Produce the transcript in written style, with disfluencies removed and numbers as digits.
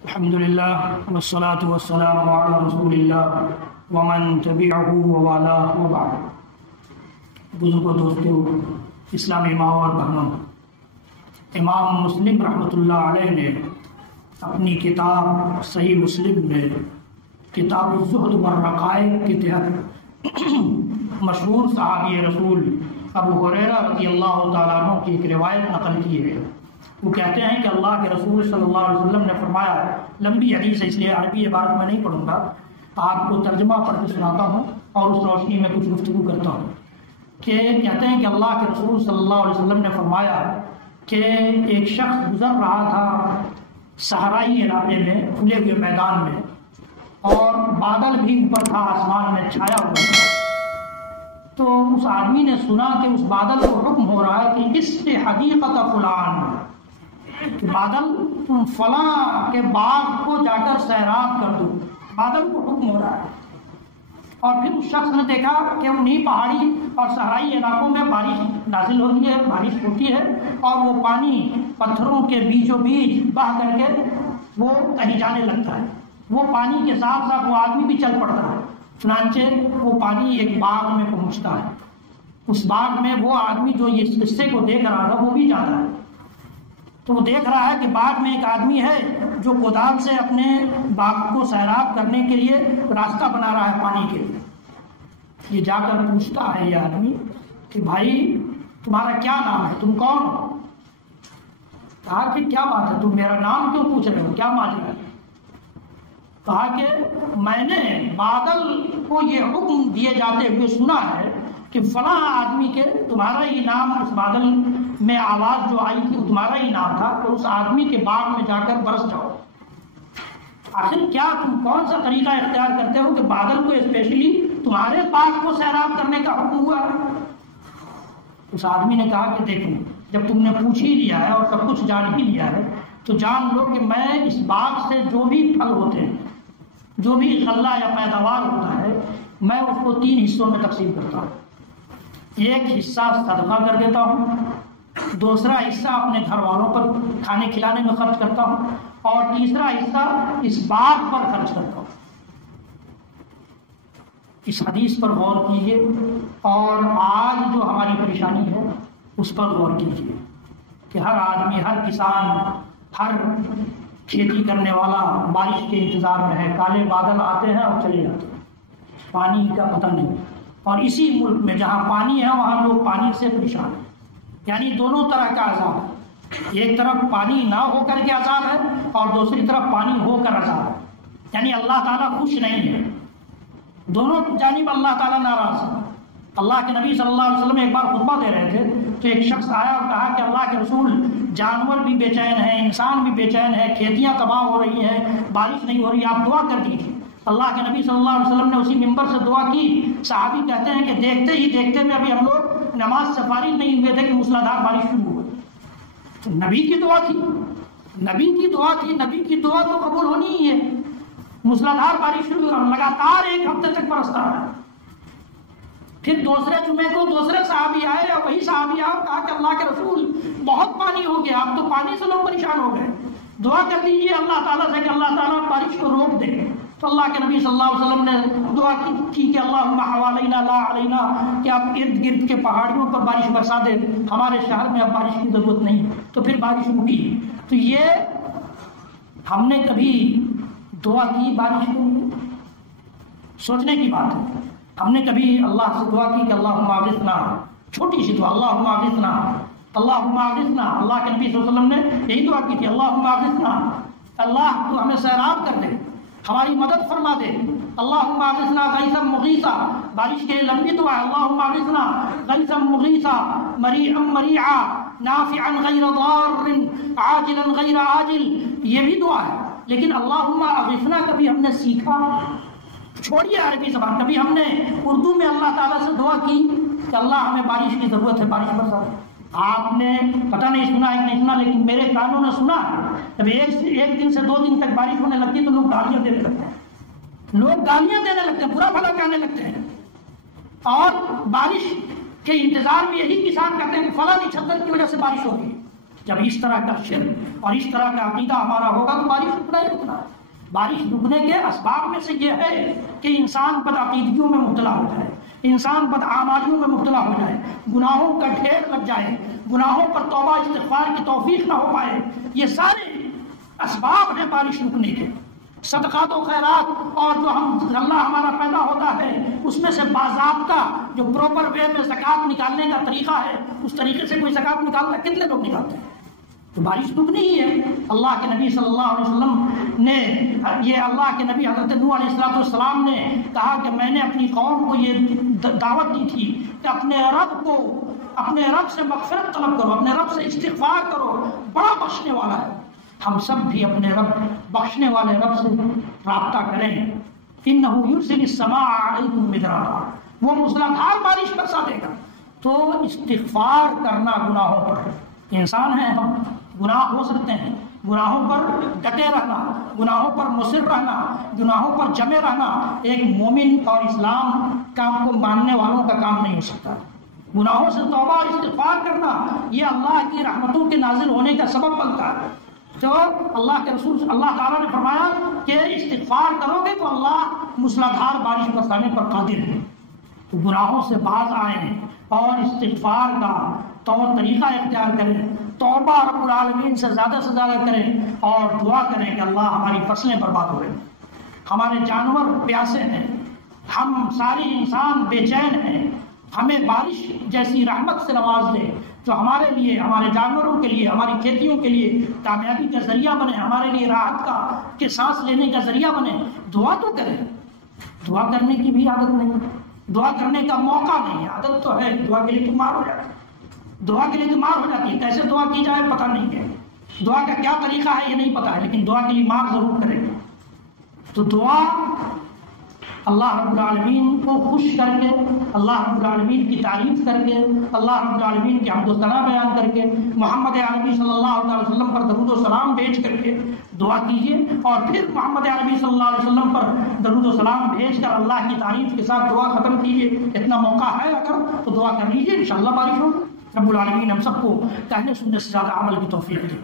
الحمد للہ والصلاة والسلام علی رسول اللہ ومن تبعہ ووالاه وبعد۔ بزرگوں، دوستوں، اسلامی ماں اور بہنوں، امام مسلم رحمۃ اللہ علیہ نے اپنی کتاب صحیح مسلم میں کتاب الزہد والرقائق کے تحت مشہور صحابی رسول ابو ہریرہ رضی اللہ تعالیٰ عنہ کی ایک روایت نقل کی ہے۔ وہ کہتے ہیں کہ اللہ کے رسول صلی اللہ علیہ وسلم نے فرمایا، لمبی حدیث ہے اس لیے عربی عبارت میں نہیں پڑھوں گا، آپ کو ترجمہ پڑھ کے سناتا ہوں اور اس روشنی میں کچھ گفتگو کرتا ہوں، کہ کہتے ہیں کہ اللہ کے رسول صلی اللہ علیہ وسلم نے فرمایا کہ ایک شخص گزر رہا تھا صحرائی علاقے میں، کھلے ہوئے میدان میں، اور بادل بھی اوپر تھا، آسمان میں چھایا ہوا تھا۔ تو اس آدمی نے سنا کہ اس بادل کو حکم ہو رہا ہے کہ اس سے حدیقت فلان، کہ بادل تم فلاں کے باغ کو جا کر سیراب کر دو، بادل کو حکم ہو رہا ہے۔ اور پھر اس شخص نے دیکھا کہ انہیں پہاڑی اور صحرائی علاقوں میں بارش نازل ہوتی ہے، بارش ہوتی ہے، اور وہ پانی پتھروں کے بیچوں بیچ بہہ کر کے وہ کہیں جانے لگتا ہے۔ وہ پانی کے ساتھ ساتھ وہ آدمی بھی چل پڑتا ہے، چنانچہ وہ پانی ایک باغ میں پہنچتا ہے۔ اس باغ میں وہ آدمی جو اس قصے کو دیکھ رہا تھا وہ بھی جاتا ہے، تو وہ دیکھ رہا ہے کہ باغ میں ایک آدمی ہے جو کودال سے اپنے باغ کو سیراب کرنے کے لیے راستہ بنا رہا ہے پانی کے لیے۔ یہ جا کر پوچھتا ہے یہ آدمی کہ بھائی تمہارا کیا نام ہے، تم کون ہو؟ کہا کہ کیا بات ہے، تم میرا نام کیوں پوچھ رہے ہو، کیا ماجرا ہے؟ کہا کہ میں نے بادل کو یہ حکم دیے جاتے ہوئے سنا ہے کہ فلاں آدمی کے تمہارا ہی نام، اس بادل میں آواز جو آئی تھی تمہارا ہی نام تھا، تو اس آدمی کے باغ میں جا کر برس جاؤ۔ آخر کیا تم کون سا طریقہ اختیار کرتے ہو کہ بادل کو اسپیشلی تمہارے باغ کو سیراب کرنے کا حکم ہوا ہے؟ اس آدمی نے کہا کہ دیکھو، جب تم نے پوچھ ہی لیا ہے اور سب کچھ جان ہی لیا ہے تو جان لو کہ میں اس باغ سے جو بھی پھل ہوتے ہیں، جو بھی غلہ یا پیداوار ہوتا ہے، میں اس کو 3 حصوں میں تقسیم کرتا ہوں۔ ایک حصہ صدقہ کر دیتا ہوں، دوسرا حصہ اپنے گھر والوں پر کھانے کھلانے میں خرچ کرتا ہوں، اور تیسرا حصہ اس باغ پر خرچ کرتا ہوں۔ اس حدیث پر غور کیجیے، اور آج جو ہماری پریشانی ہے اس پر غور کیجیے کہ ہر آدمی، ہر کسان، ہر کھیتی کرنے والا بارش کے انتظار میں ہے۔ کالے بادل آتے ہیں اور چلے جاتے ہیں، پانی کا پتہ نہیں۔ اور اسی ملک میں جہاں پانی ہے وہاں لوگ پانی سے پریشان ہیں، یعنی دونوں طرح کا عذاب ہے۔ ایک طرف پانی نہ ہو کر کے عذاب ہے، اور دوسری طرف پانی ہو کر عذاب ہے، یعنی اللہ تعالیٰ خوش نہیں ہے، دونوں جانب اللہ تعالیٰ ناراض ہے۔ اللہ کے نبی صلی اللہ علیہ وسلم ایک بار خطبہ دے رہے تھے تو ایک شخص آیا اور کہا کہ اللہ کے رسول، جانور بھی بے چین ہیں، انسان بھی بے چین ہے، کھیتیاں تباہ ہو رہی ہیں، بارش نہیں ہو رہی، آپ دعا کر دیجیے۔ اللہ کے نبی صلی اللہ علیہ وسلم نے اسی ممبر سے دعا کی۔ صحابی کہتے ہیں کہ دیکھتے ہی دیکھتے میں ابھی ہم لوگ نماز سے فارغ نہیں ہوئے تھے کہ موسلادھار بارش شروع ہو گئی۔ تو نبی کی دعا تھی، نبی کی دعا تھی، نبی کی دعا تو قبول ہونی ہی ہے۔ موسلادھار بارش شروع ہوئی اور لگاتار 1 ہفتے تک برستا رہا۔ پھر دوسرے جمعے کو دوسرے صحابی آئے، اور وہی صحابی آئے، کہا کہ اللہ کے رسول بہت پانی ہو گیا، اب تو پانی سے لوگ پریشان ہو گئے، دعا کر دیجیے اللہ تعالیٰ سے کہ اللہ تعالیٰ بارش کو روک دے۔ تو اللہ کے نبی صلی اللہ علیہ وسلم نے دعا کی کہ اللہم حوالینا لا علینا، کہ آپ ارد گرد کے پہاڑیوں پر بارش برسا دے، ہمارے شہر میں اب بارش کی ضرورت نہیں۔ تو پھر بارش رکی۔ تو یہ ہم نے کبھی دعا کی بارش کے لیے؟ سوچنے کی بات ہے۔ ہم نے کبھی اللہ سے دعا کی کہ اللہم اغثنا، چھوٹی سی دعا، اللہم اغثنا، اللہم اغثنا۔ اللہ کے نبی صلی اللہ علیہ وسلم نے یہی دعا کی تھی، اللہم اغثنا، اللہ تو ہمیں سیراب کر دے، ہماری مدد فرما دے۔ اللہم اغثنا غیثا مغیثا، بارش کے لمبی دعا ہے، اللہم اغثنا غیثا مغیثا مریعا مریعا نافعا غیر ضار عاجلا غیر عاجل، یہ بھی دعا ہے۔ لیکن اللہم اغثنا کبھی ہم نے سیکھا؟ چھوڑیے عربی زبان، کبھی ہم نے اردو میں اللہ تعالیٰ سے دعا کی کہ اللہ ہمیں بارش کی ضرورت ہے، بارش برسا؟ آپ نے پتہ نہیں سنا ہے کہ نہیں سنا، لیکن میرے کانوں نے سنا ہے جب ایک دن سے 2 دن تک بارش ہونے لگتی ہے تو لوگ گالیاں دینے لگتے ہیں، لوگ گالیاں دینے لگتے ہیں، برا بھلا کہنے لگتے ہیں، اور بارش کے انتظار میں یہی کسان کہتے ہیں کہ فلاں چھتر کی وجہ سے بارش ہوگی۔ جب اس طرح کا شرک اور اس طرح کا عقیدہ ہمارا ہوگا تو بارش رکنا نہیں رکنا ہے۔ بارش رکنے کے اسباب میں سے یہ ہے کہ انسان بدعقیدگیوں میں مبتلا ہو جائے، انسان بدعمالیوں میں مبتلا ہو جائے، گناہوں کا ڈھیر لگ جائے، گناہوں پر توبہ استغفار کی توفیق نہ ہو پائے۔ یہ سارے اسباب ہیں بارش رکنے کے۔ صدقات و خیرات اور جو اللہ ہمارا پیدا ہوتا ہے اس میں سے باضابطہ جو پراپر وے میں زکوٰۃ نکالنے کا طریقہ ہے، اس طریقے سے کوئی زکوٰۃ نکالنا کتنے لوگ نکالتے ہیں؟ تو بارش رکنی ہی ہے۔ اللہ کے نبی صلی اللہ علیہ وسلم نے یہ اللہ کے نبی حضرت نوح علیہ السلام نے کہا کہ میں نے اپنی قوم کو یہ دعوت دی تھی کہ اپنے رب سے مغفرت طلب کرو، اپنے رب سے استغفار کرو، بڑا بخشنے والا ہے۔ ہم سب بھی اپنے رب، بخشنے والے رب سے رابطہ کریں۔ انه يرسل السماء عليكم مدرارا، وہ موسلادھار بارش برسا دے گا۔ تو استغفار کرنا گناہوں پر، انسان ہیں ہم، گناہ ہو سکتے ہیں، گناہوں پر ڈٹے رہنا، گناہوں پر مصر رہنا، گناہوں پر جمے رہنا ایک مومن اور اسلام کام کو ماننے والوں کا کام نہیں ہو سکتا۔ گناہوں سے توبہ اور استغفار کرنا یہ اللہ کی رحمتوں کے نازل ہونے کا سبب بنتا ہے۔ تو اللہ کے رسول اللہ تعالیٰ نے فرمایا کہ استغفار کرو گے تو اللہ موسلادھار بارش برسانے پر قادر ہے۔ تو گناہوں سے باز آئیں اور استغفار کا طور طریقہ اختیار کریں، توبہ رب العالمین سے زیادہ کریں اور دعا کریں کہ اللہ ہماری فصلیں برباد ہو رہی ہیں، ہمارے جانور پیاسے ہیں، ہم ساری انسان بے چین ہیں، ہمیں بارش جیسی رحمت سے نواز دے جو ہمارے لیے، ہمارے جانوروں کے لیے، ہماری کھیتیوں کے لیے کامیابی کا ذریعہ بنے، ہمارے لیے راحت کا سانس لینے کا ذریعہ بنے۔ دعا تو کریں، دعا کرنے کی بھی عادت نہیں، دعا کرنے کا موقع نہیں ہے، عادت تو ہے، دعا کے لیے تو مار ہو جاتی ہے، دعا کے لیے تو مار ہو جاتی ہے، کیسے دعا کی جائے پتہ نہیں ہے، دعا کا کیا طریقہ ہے یہ نہیں پتہ ہے، لیکن دعا کے لیے مار ضرور کریں۔ تو دعا اللہ رب العالمین کو خوش کر کے، اللہ رب العالمین کی تعریف کر کے، اللہ رب العالمین کی حمد و ثنا بیان کر کے، محمد عربی صلی اللہ علیہ وسلم پر درود و سلام بھیج کر کے دعا کیجیے، اور پھر محمد عربی صلی اللہ علیہ وسلم پر درود و سلام بھیج کر اللہ کی تعریف کے ساتھ دعا ختم کیجیے۔ اتنا موقع ہے اگر تو دعا کر لیجیے، انشاءاللہ بارش ہوگی۔ رب العالمین ہم سب کو کہنے سننے سے زیادہ عمل کی توفیق دے۔